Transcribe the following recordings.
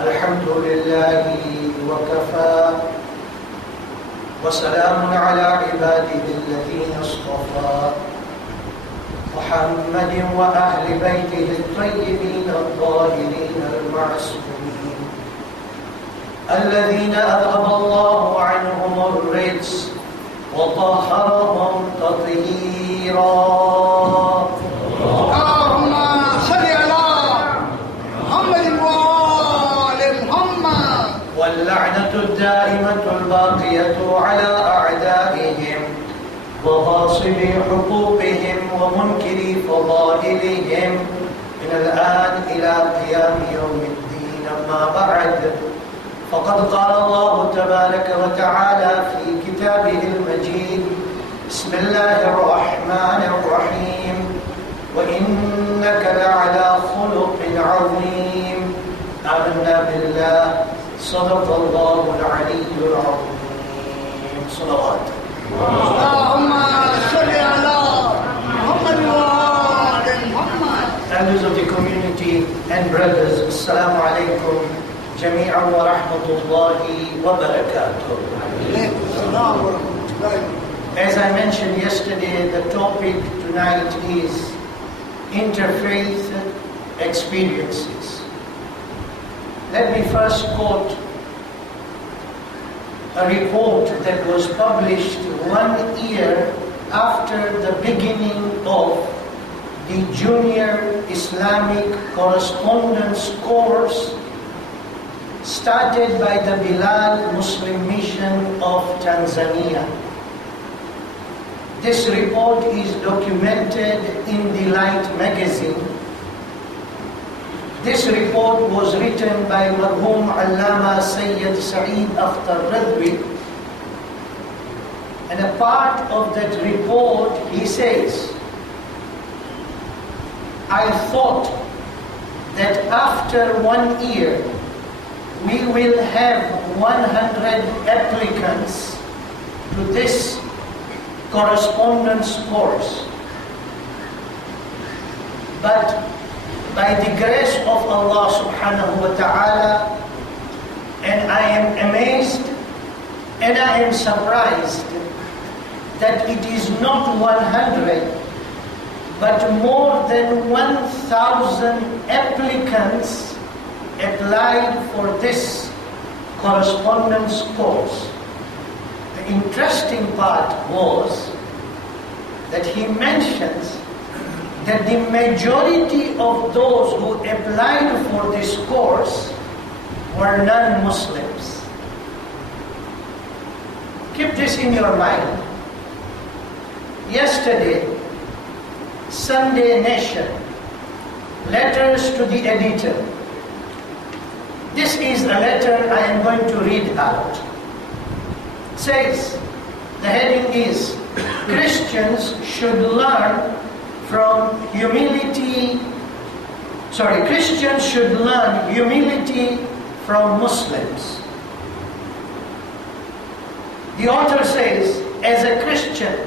الحمد لله وكفى وسلام على عباده الذين اصطفى محمد وأهل بيته الطيبين الطاهرين المعصومين الذين أذهب الله عنهم الرجس وطهرهم تطهيرا. اللهم صل على محمد وآل محمد. واللعنة الدائمة الباقية على أعدائهم وغاصبي حقوقهم ومنكري فضائلهم من الآن إلى قيام يوم الدين. أما بعد، فقد قال الله تبارك وتعالى في كتابه المجيد: بسم الله الرحمن الرحيم وإنك لعلى خلق عظيم. آمنا بالله صدق الله العلي العظيم. صلوات. اللهم صل على محمد وآل محمد. Elders of the community and brothers, Assalamu alaikum jami'an wa rahmatullahi wa barakatuh. As I mentioned yesterday, the topic tonight is interfaith experiences. Let me first quote a report that was published 1 year after the beginning of the Junior Islamic Correspondence Course started by the Bilal Muslim Mission of Tanzania. This report is documented in the Light magazine. This report was written by Marhum Allama Sayyid Sa'id Akhtar Radwi, and a part of that report he says, I thought that after 1 year we will have 100 applicants to this correspondence course. But by the grace of Allah subhanahu wa ta'ala, and I am amazed and I am surprised that it is not 100 but more than 1,000 applicants applied for this correspondence course. The interesting part was that he mentions that the majority of those who applied for this course were non-Muslims. Keep this in your mind. Yesterday, Sunday Nation, letters to the editor. This is a letter I am going to read out. It says, the heading is, Christians should learn Christians should learn humility from Muslims. The author says, as a Christian,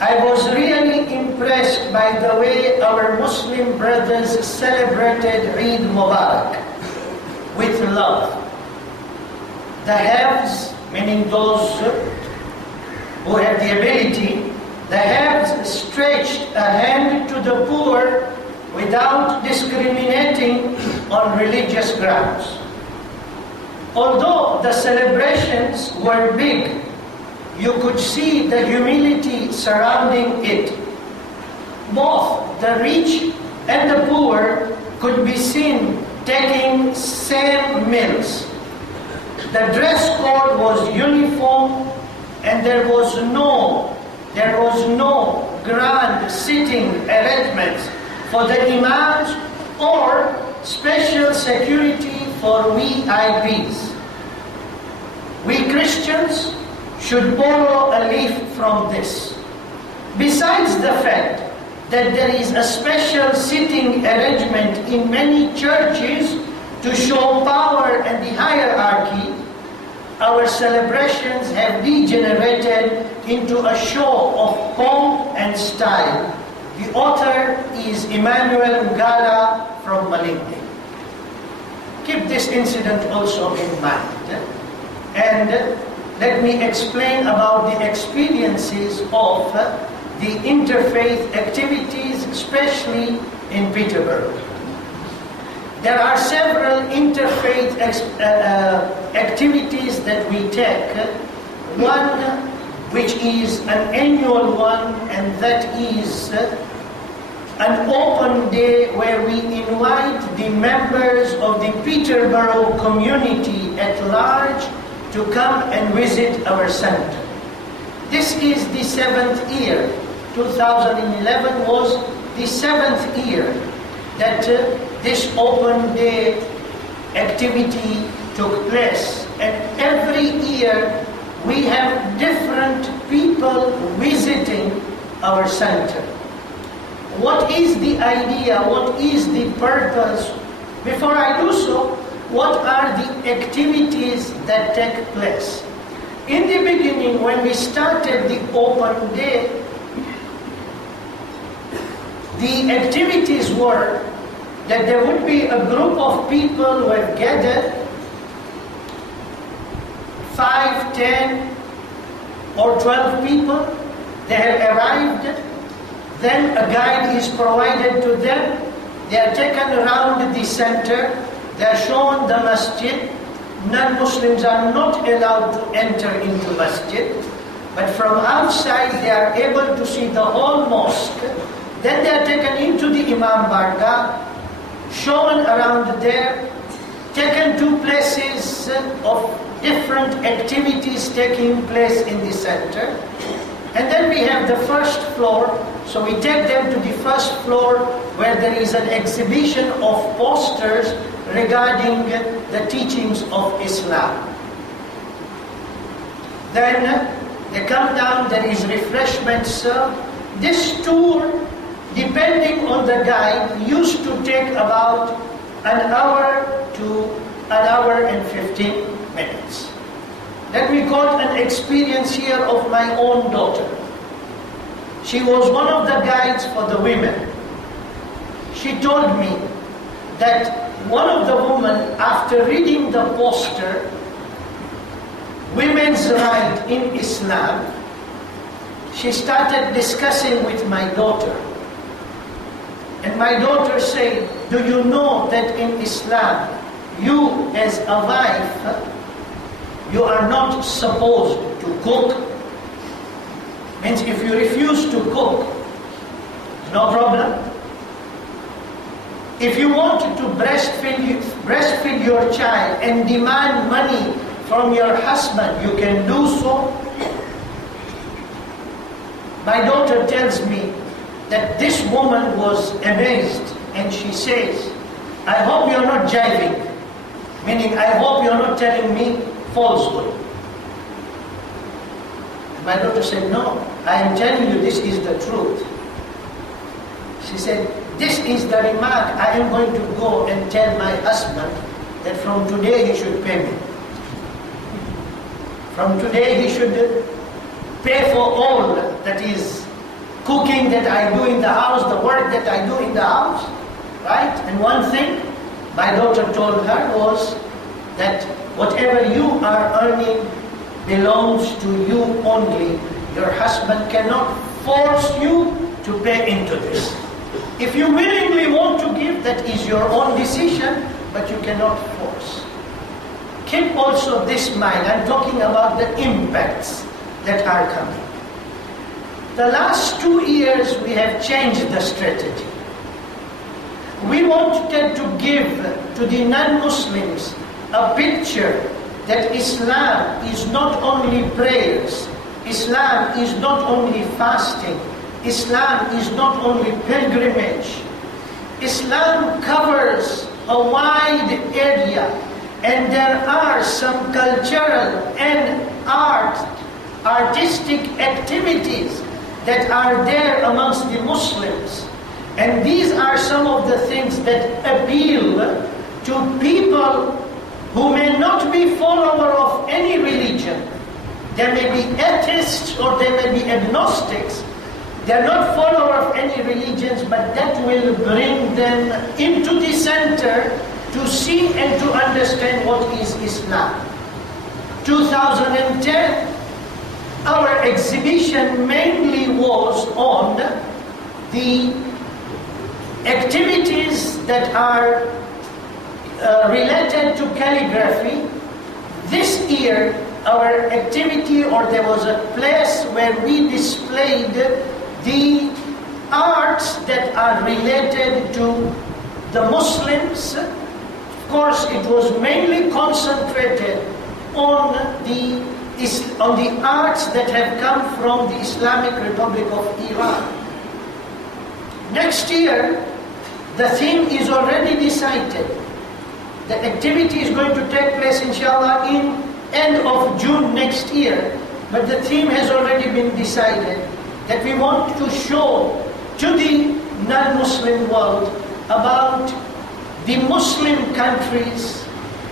I was really impressed by the way our Muslim brothers celebrated Eid Mubarak with love. The haves, meaning those who have the ability, the haves stretched a hand to the poor without discriminating on religious grounds. Although the celebrations were big, you could see the humility surrounding it. Both the rich and the poor could be seen taking same meals. The dress code was uniform and there was no grand sitting arrangements for the imams or special security for VIPs. We Christians should borrow a leaf from this. Besides the fact that there is a special sitting arrangement in many churches to show power and the hierarchy, our celebrations have degenerated into a show of pomp and style. The author is Emmanuel Ngala from Malindi. keep this incident also in mind. And let me explain about the experiences of the interfaith activities, especially in Peterborough. There are several interfaith activities that we take. One which is an annual one, and that is an open day where we invite the members of the Peterborough community at large to come and visit our center. This is the 7th year. 2011 was the 7th year that this open day activity took place. And every year we have different people visiting our center. What is the idea? What is the purpose? Before I do so, what are the activities that take place? In the beginning, when we started the open day, the activities were that there would be a group of people who have gathered, 5, 10, or 12 people. They have arrived. Then a guide is provided to them. They are taken around the center. They are shown the masjid. Non-Muslims are not allowed to enter into masjid. But from outside they are able to see the whole mosque. Then they are taken into the Imam Barga, shown around there, taken to places of different activities taking place in the center. And then we have the first floor, so we take them to the first floor where there is an exhibition of posters regarding the teachings of Islam. Then they come down, there is refreshment served. This tour, depending on the guide, used to take about an hour to an hour and 15 minutes. Then we got an experience here of my own daughter. She was one of the guides for the women. She told me that one of the women, after reading the poster, Women's Right in Islam, she started discussing with my daughter. And my daughter said, do you know that in Islam, you as a wife, you are not supposed to cook? Means if you refuse to cook, no problem. If you want to breastfeed your child and demand money from your husband, you can do so. My daughter tells me that this woman was amazed, and she says, I hope you're not jiving, meaning I hope you're not telling me falsehood. My daughter said, no, I am telling you this is the truth. She said, this is the remark I am going to go and tell my husband that from today he should pay me. From today he should pay for all that is cooking that I do in the house, the work that I do in the house, right? And one thing my daughter told her was that whatever you are earning belongs to you only. Your husband cannot force you to pay into this. If you willingly want to give, that is your own decision, but you cannot force. Keep also this in mind. I'm talking about the impacts that are coming. The last 2 years we have changed the strategy. We wanted to give to the non-Muslims a picture that Islam is not only prayers, Islam is not only fasting, Islam is not only pilgrimage. Islam covers a wide area, and there are some cultural and artistic activities that are there amongst the Muslims. And these are some of the things that appeal to people who may not be follower of any religion. They may be atheists or they may be agnostics. They are not follower of any religions, but that will bring them into the center to see and to understand what is Islam. 2010, our exhibition mainly was on the activities that are related to calligraphy. This year, our activity, or there was a place where we displayed the arts that are related to the Muslims. Of course, it was mainly concentrated on the arts that have come from the Islamic Republic of Iran. Next year, the theme is already decided. The activity is going to take place, inshallah, in end of June next year. But the theme has already been decided, that we want to show to the non-Muslim world about the Muslim countries,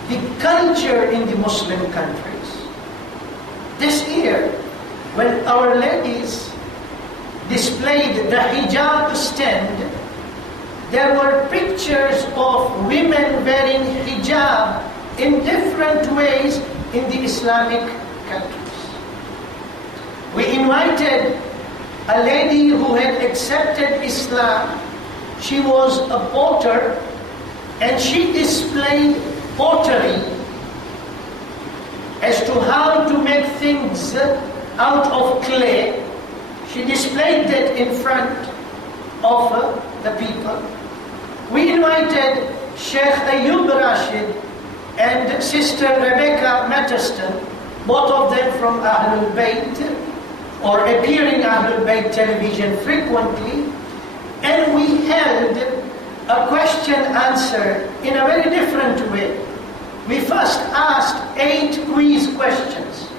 the culture in the Muslim countries. This year, when our ladies displayed the hijab stand, there were pictures of women wearing hijab in different ways in the Islamic countries. We invited a lady who had accepted Islam. She was a potter, and she displayed pottery as to how to make things out of clay. She displayed that in front of the people. We invited Sheikh Ayub Rashid and Sister Rebecca Matterston, both of them from Ahlul Bayt, or appearing Ahlul Bayt television frequently, and we held a question-answer in a very different way. We first asked 8 quiz questions.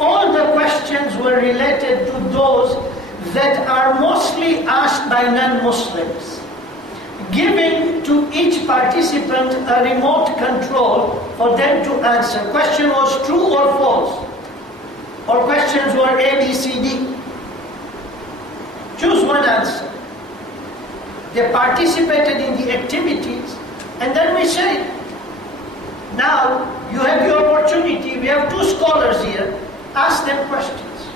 All the questions were related to those that are mostly asked by non-Muslims, giving to each participant a remote control for them to answer. Question was true or false, or questions were A, B, C, D. Choose one answer. They participated in the activities, and then we said, now you have the opportunity, we have 2 scholars here, ask them questions.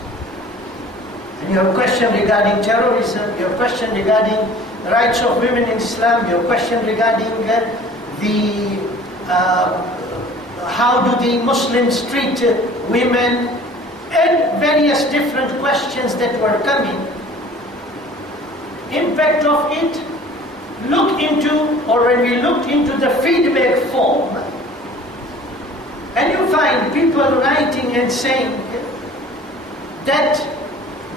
And you have a question regarding terrorism, you have a question regarding rights of women in Islam, you have a question regarding how do the Muslims treat women, and various different questions that were coming. Impact of it, when we looked into the feedback form, and you find people writing and saying that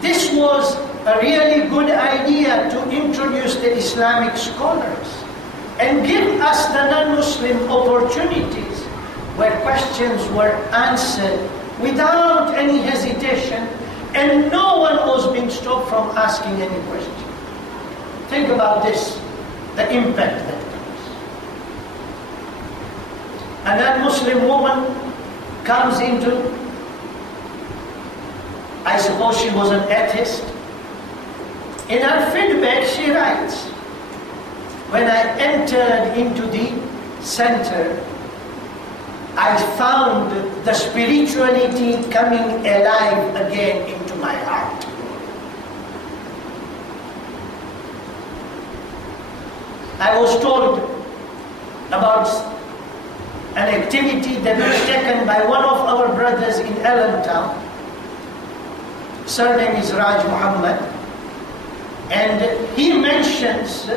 this was a really good idea to introduce the Islamic scholars and give us the non-Muslim opportunities where questions were answered without any hesitation, and no one was being stopped from asking any question. Think about this, the impact that comes. A non-Muslim woman comes into, I suppose she was an atheist. In her feedback she writes, when I entered into the center, I found the spirituality coming alive again into my heart. I was told about an activity that was taken by one of our brothers in Allentown. Surname is Raj Muhammad, and he mentions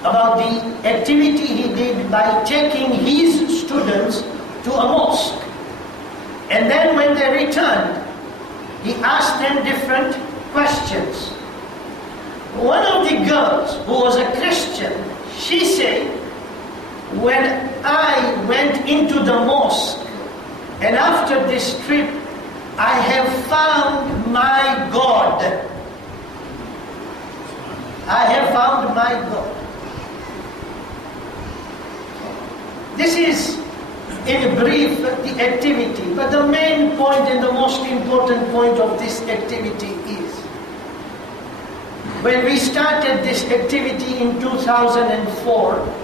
about the activity he did by taking his students to a mosque. And then when they returned, he asked them different questions. One of the girls, who was a Christian, she said, when I went into the mosque, and after this trip, I have found my God. I have found my God. This is, in brief, the activity. But the main point and the most important point of this activity is, when we started this activity in 2004,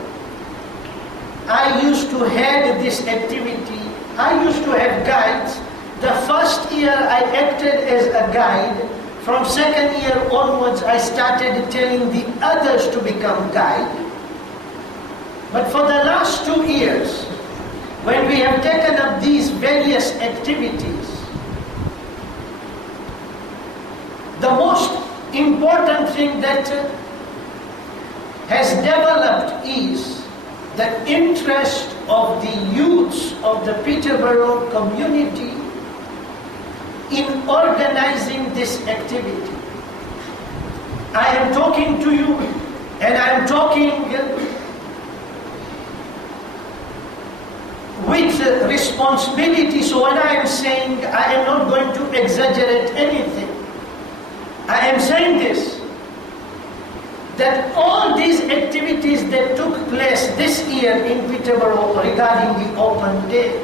I used to head this activity, I used to have guides. The first year I acted as a guide. From second year onwards, I started telling the others to become guide. But for the last 2 years, when we have taken up these various activities, the most important thing that has developed is the interest of the youths of the Peterborough community in organizing this activity. I am talking to you, and I am talking with responsibility. So when I am saying, I am not going to exaggerate anything. I am saying this, that all these activities that took place this year in Peterborough regarding the open day,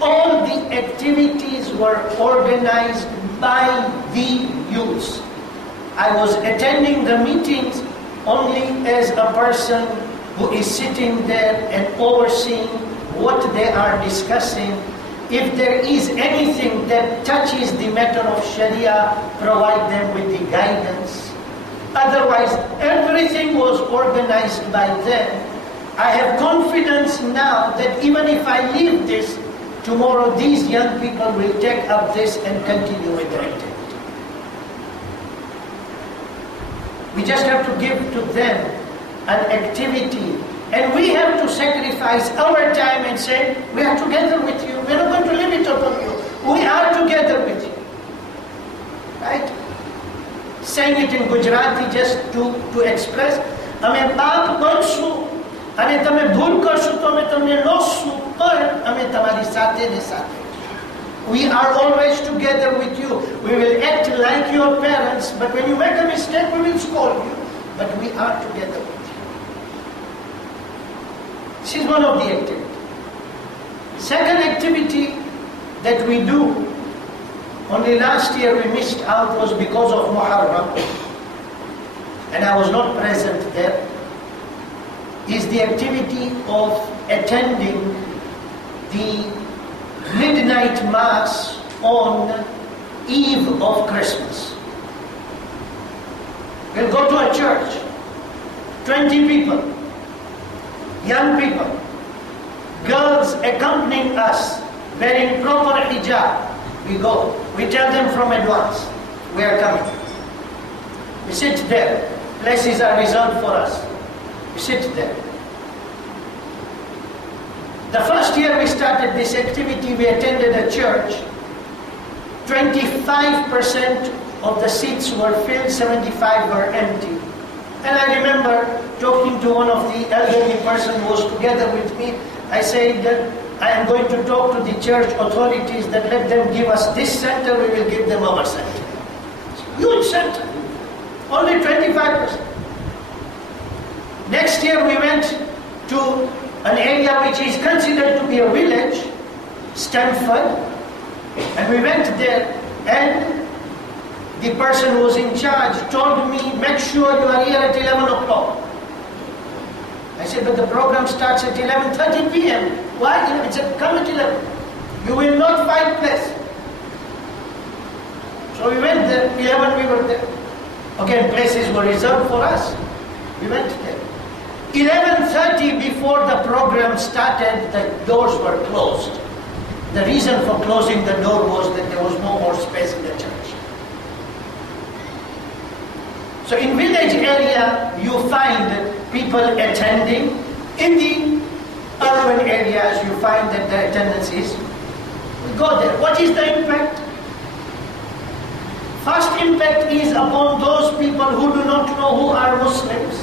all the activities were organized by the youths. I was attending the meetings only as a person who is sitting there and overseeing what they are discussing. If there is anything that touches the matter of Sharia, provide them with the guidance. Otherwise, everything was organized by them. I have confidence now that even if I leave this, tomorrow these young people will take up this and continue with their activity. We just have to give to them an activity, and we have to sacrifice our time and say, we are together with you. We are not going to leave it upon you. We are together with you. Right? Saying it in Gujarati just to express, અમે પાપ કરશું અને તમે ભૂલ કરશો તો અમે તમને લોસશું, પણ અમે તમારી સાથે ને સાથે. We are always together with you. We will act like your parents, but when you make a mistake, we will scold you. But we are together with you. This is one of the activities. Second activity that we do, only last year we missed out, was because of Muharram, and I was not present there, is the activity of attending the midnight mass on Eve of Christmas. We'll go to a church, 20 people, young people, girls accompanying us, wearing proper hijab. We go. We tell them from advance, we are coming. We sit there. Places are reserved for us. We sit there. The first year we started this activity, we attended a church. 25% of the seats were filled, 75 were empty. And I remember talking to one of the elderly person who was together with me. I said that I am going to talk to the church authorities that let them give us this center, we will give them our center. Huge center. Only 25%. Next year we went to an area which is considered to be a village, Stamford, and we went there, and the person who was in charge told me, make sure you are here at 11 o'clock. I said, but the program starts at 11:30 p.m. Why? I said, come at 11. You will not find place. So we went there, 11 we were there. Again, places were reserved for us. We went there. 11:30 before the program started, the doors were closed. The reason for closing the door was that there was no more space in the church. So in village area, you find people attending. In the urban areas, you find that the attendance is, we go there. What is the impact? First impact is upon those people who do not know who are Muslims.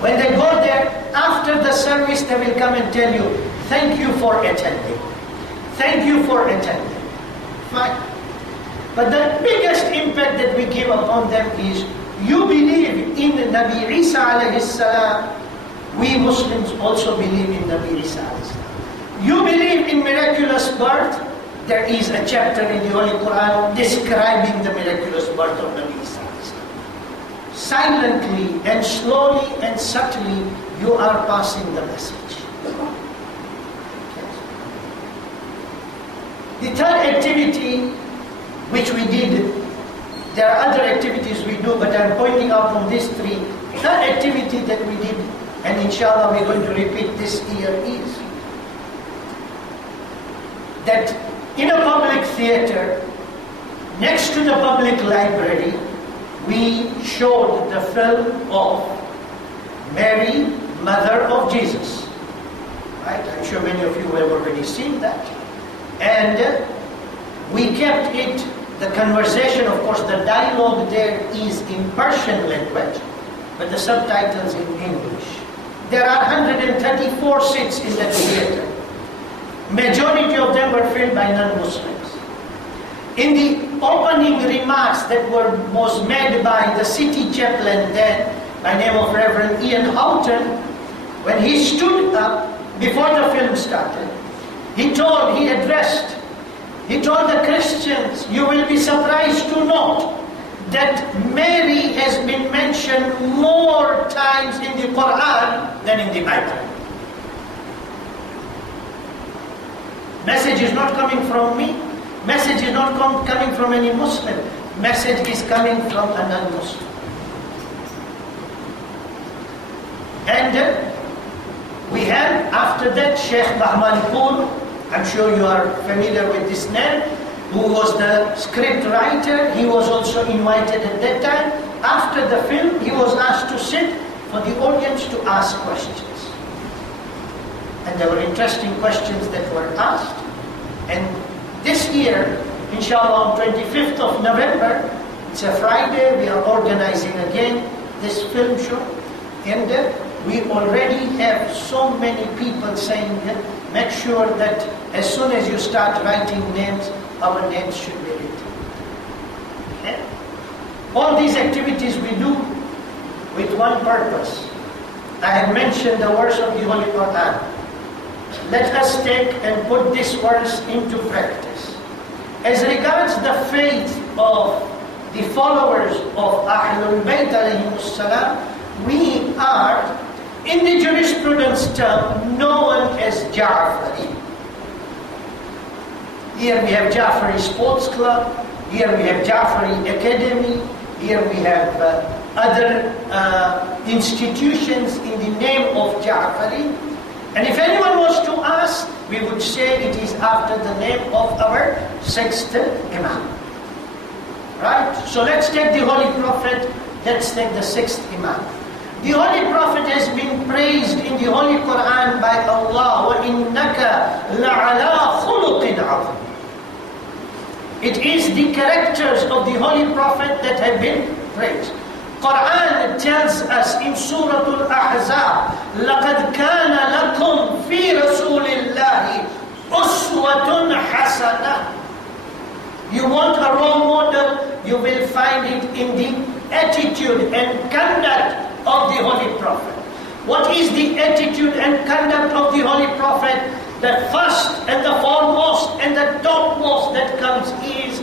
When they go there, after the service, they will come and tell you, thank you for attending. Thank you for attending. Fine. But the biggest impact that we give upon them is, you believe in Nabi Isa alayhi salam, we Muslims also believe in Nabi Isa alayhi salam. You believe in miraculous birth, there is a chapter in the Holy Quran describing the miraculous birth of Nabi Isa alayhi salam. Silently and slowly and subtly, you are passing the message. The third activity which we did, there are other activities we do, but I'm pointing out on these three. Third activity that we did, and inshallah we're going to repeat this year, is that in a public theater, next to the public library, we showed the film of Mary, Mother of Jesus. Right? I'm sure many of you have already seen that. And we kept it, the conversation, of course, the dialogue there is in Persian language, but the subtitles in English. There are 134 seats in the theater. Majority of them were filled by non-Muslims. In the opening remarks that was made by the city chaplain then, by name of Reverend Ian Houghton, when he stood up before the film started, he told the Christians, you will be surprised to note that Mary has been mentioned more times in the Quran than in the Bible. Message is not coming from me. Message is not coming from any Muslim. Message is coming from a non-Muslim. And we had, after that, Sheikh Bahmanpur, I'm sure you are familiar with this name, who was the script writer. He was also invited at that time. After the film, he was asked to sit for the audience to ask questions. And there were interesting questions that were asked. And this year, inshallah, on 25th of November, it's a Friday, we are organizing again this film show. And we already have so many people saying, make sure that as soon as you start writing names, our names should be written. Okay? All these activities we do with one purpose. I have mentioned the verse of the Holy Quran. Let us take and put this verse into practice. As regards the faith of the followers of Ahlul Bayt alayhimus salam, we are, in the jurisprudence term, known as Ja'fari. Here we have Ja'fari Sports Club, here we have Ja'fari Academy, here we have other institutions in the name of Ja'fari. And if anyone was to ask, we would say it is after the name of our sixth Imam. Right? So let's take the Holy Prophet, let's take the sixth Imam. The Holy Prophet has been praised in the Holy Quran by Allah, وَإِنَّكَ لَعَلَىٰ خُلُقٍ عَظِيمٍ. It is the characters of the Holy Prophet that have been praised. Quran tells us in Surah Al-Ahzab, لَقَدْ كَانَ لَكُمْ فِي رَسُولِ اللَّهِ أُسْوَةٌ حَسَنَةٌ. You want a role model, you will find it in the attitude and conduct of the Holy Prophet. What is the attitude and conduct of the Holy Prophet? The first and the foremost and the topmost that comes is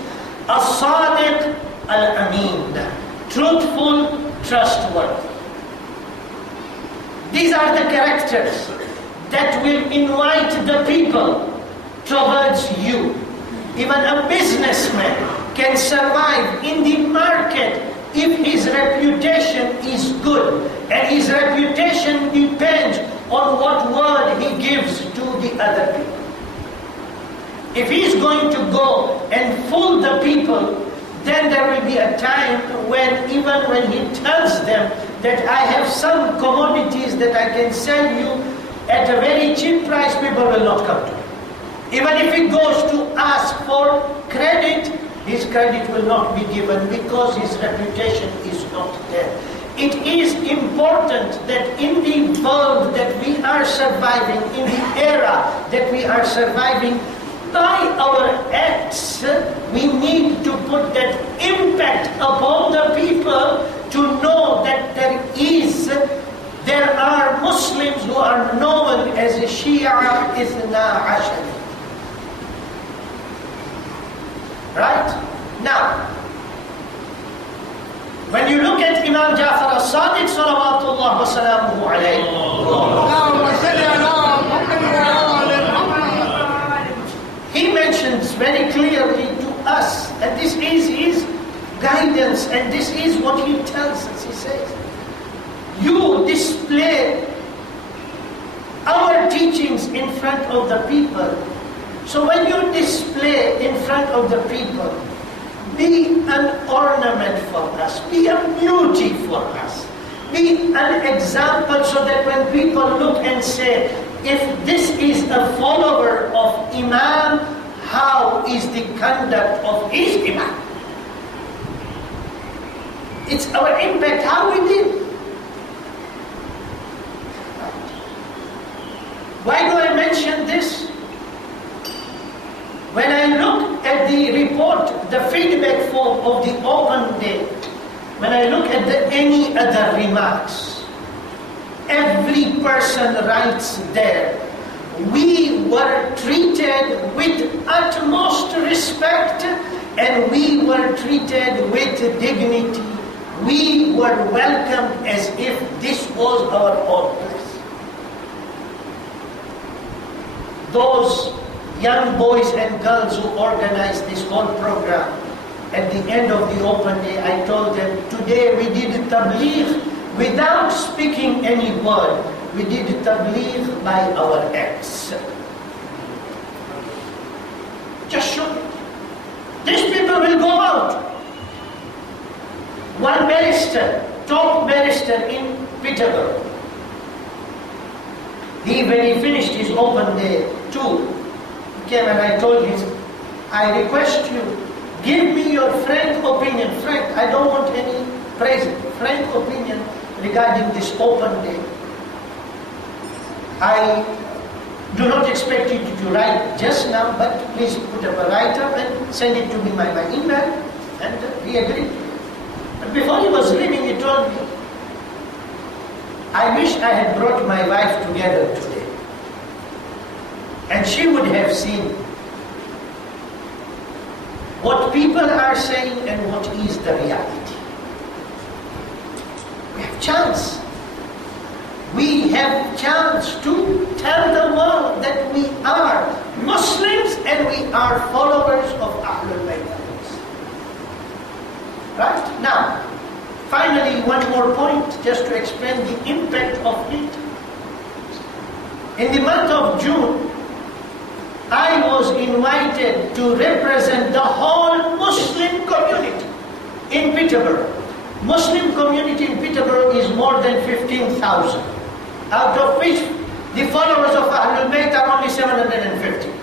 as-sadiq al-amin, truthful, trustworthy. These are the characters that will invite the people towards you. Even a businessman can survive in the market if his reputation is good, and his reputation depends on what word he gives to the other people. If he is going to go and fool the people, then there will be a time when even when he tells them that I have some commodities that I can sell you at a very cheap price, people will not come to him. Even if he goes to ask for credit, his credit will not be given because his reputation is not there. It is important that in the world that we are surviving, in the era that we are surviving, by our acts, we need to put that impact upon the people to know that there are Muslims who are known as Shia Ithna Ashari. Right? Now, when you look at Imam Ja'far as-Sadiq, salawatullah wa salamuhu alayhi, he mentions very clearly to us, and this is his guidance, and this is what he tells us. He says, you display our teachings in front of the people. So when you display in front of the people, be an ornament for us, be a beauty for us, be an example, so that when people look and say, if this is a follower of Imam, how is the conduct of his Imam? It's our impact, how we live. Why do I mention this? When I look at the report, the feedback form of the open day, when I look at any other remarks, every person writes there, we were treated with utmost respect and we were treated with dignity. We were welcomed as if this was our own place. Those young boys and girls who organized this whole program, at the end of the open day, I told them, today we did tabligh without speaking any word. We did tabligh by our acts. Just show it. These people will go out. One barrister, top barrister in Peterborough, when he finished his open day tour, he came and I told him, I request you, give me your frank opinion. Frank, I don't want any praise. Frank opinion regarding this open day. I do not expect you to write just now, but please put up a write-up and send it to me by my email. And he agreed. But before he was leaving, he told me, I wish I had brought my wife together today. And she would have seen what people are saying and what is the reality. We have chance. We have chance to tell the world that we are Muslims and we are followers of Ahlul Bayt. Right? Now, finally, one more point just to explain the impact of it. In the month of June, I was invited to represent the whole Muslim community in Peterborough. Muslim community in Peterborough is more than 15,000, out of which the followers of Ahlul Bayt are only 750.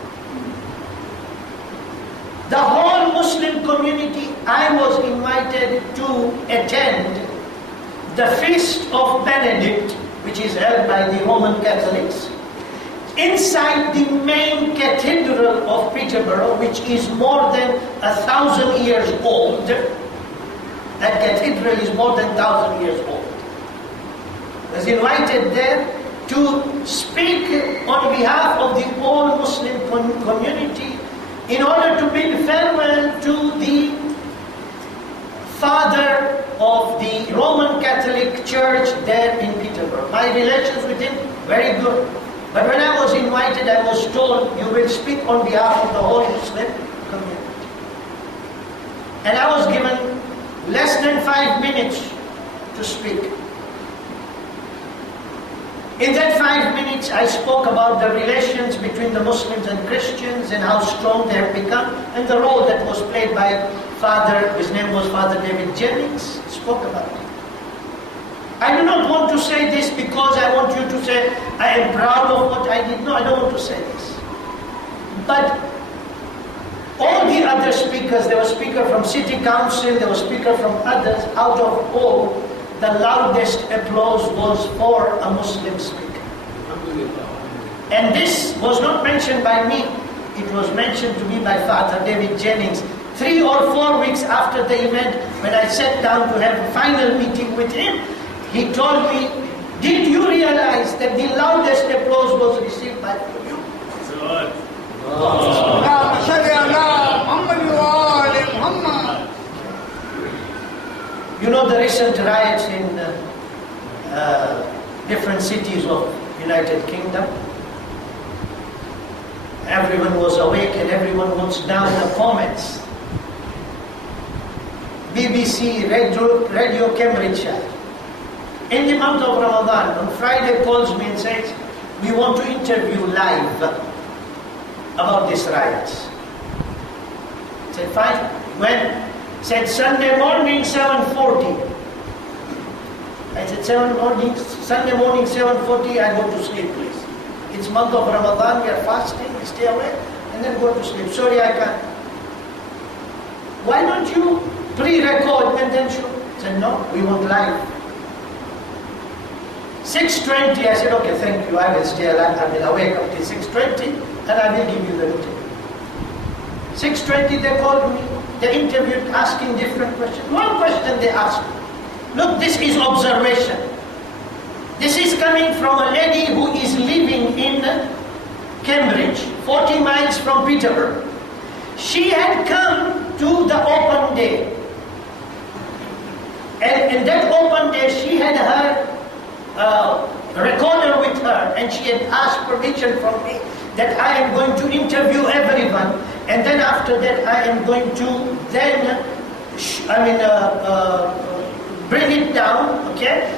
The whole Muslim community, I was invited to attend the Feast of Benedict, which is held by the Roman Catholics, inside the main cathedral of Peterborough, which is more than 1,000 years old. That cathedral is more than 1,000 years old. I was invited there to speak on behalf of the whole Muslim community in order to bid farewell to the father of the Roman Catholic Church there in Peterborough. My relations with him, very good. But when I was invited, I was told, you will speak on behalf of the whole Muslim community. And I was given less than 5 minutes to speak. In that 5 minutes, I spoke about the relations between the Muslims and Christians and how strong they have become, and the role that was played by Father, his name was Father David Jennings, spoke about it. I do not want to say this because I want you to say, I am proud of what I did. No, I don't want to say this. But all the other speakers, there was a speaker from City Council, there was a speaker from others, out of all, the loudest applause was for a Muslim speaker. And this was not mentioned by me, it was mentioned to me by Father David Jennings 3 or 4 weeks after the event, when I sat down to have a final meeting with him. He told me, did you realize that the loudest applause was received by you? You know the recent riots in different cities of United Kingdom? Everyone was awake and everyone was down the comments. BBC, Radio Cambridgeshire. In the month of Ramadan, on Friday calls me and says, we want to interview live about these riots. I said, fine. When? Said Sunday morning, 7:40. I said, Sunday morning, 7:40, I go to sleep, please. It's month of Ramadan, we are fasting, we stay awake, and then go to sleep. Sorry, I can't. Why don't you pre-record and then show? I said, no, we want live. 6:20, I said, okay, thank you, I will stay alive, I will awake up till 6:20, and I will give you the interview. 6:20, they called me, they interviewed, asking different questions. One question they asked me, look, this is observation. This is coming from a lady who is living in Cambridge, 40 miles from Peterborough. She had come to the open day. And in that open day, she had her recorder with her, and she had asked permission from me that I am going to interview everyone, and then after that I am going to then bring it down, okay,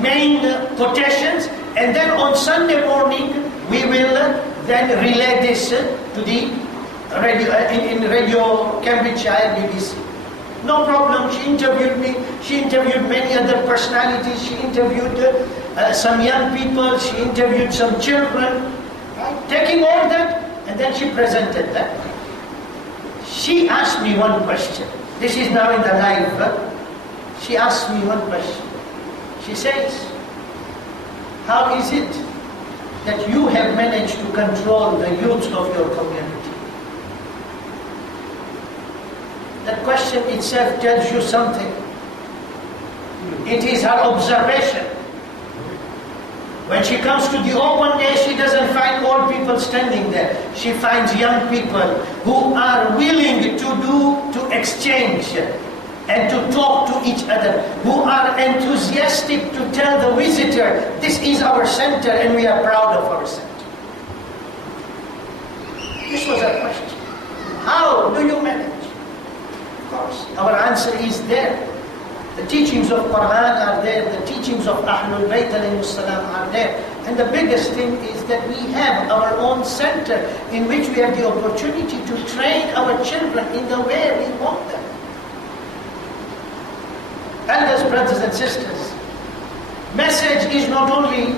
main quotations, and then on Sunday morning we will then relay this to the radio, in Radio Cambridgeshire, BBC. No problem, she interviewed me, she interviewed many other personalities, she interviewed some young people, she interviewed some children, right? Taking all that, and then she presented that. She asked me one question. This is now in the live. She asked me one question. She says, how is it that you have managed to control the youth of your community? That question itself tells you something. It is her observation. When she comes to the open day, she doesn't find old people standing there. She finds young people who are willing to exchange and to talk to each other, who are enthusiastic to tell the visitor, this is our center and we are proud of our center. This was her question. How do you manage? Of course, our answer is there. The teachings of Quran are there, the teachings of Ahlul Bayt are there. And the biggest thing is that we have our own center in which we have the opportunity to train our children in the way we want them. Elders, brothers and sisters, message is not only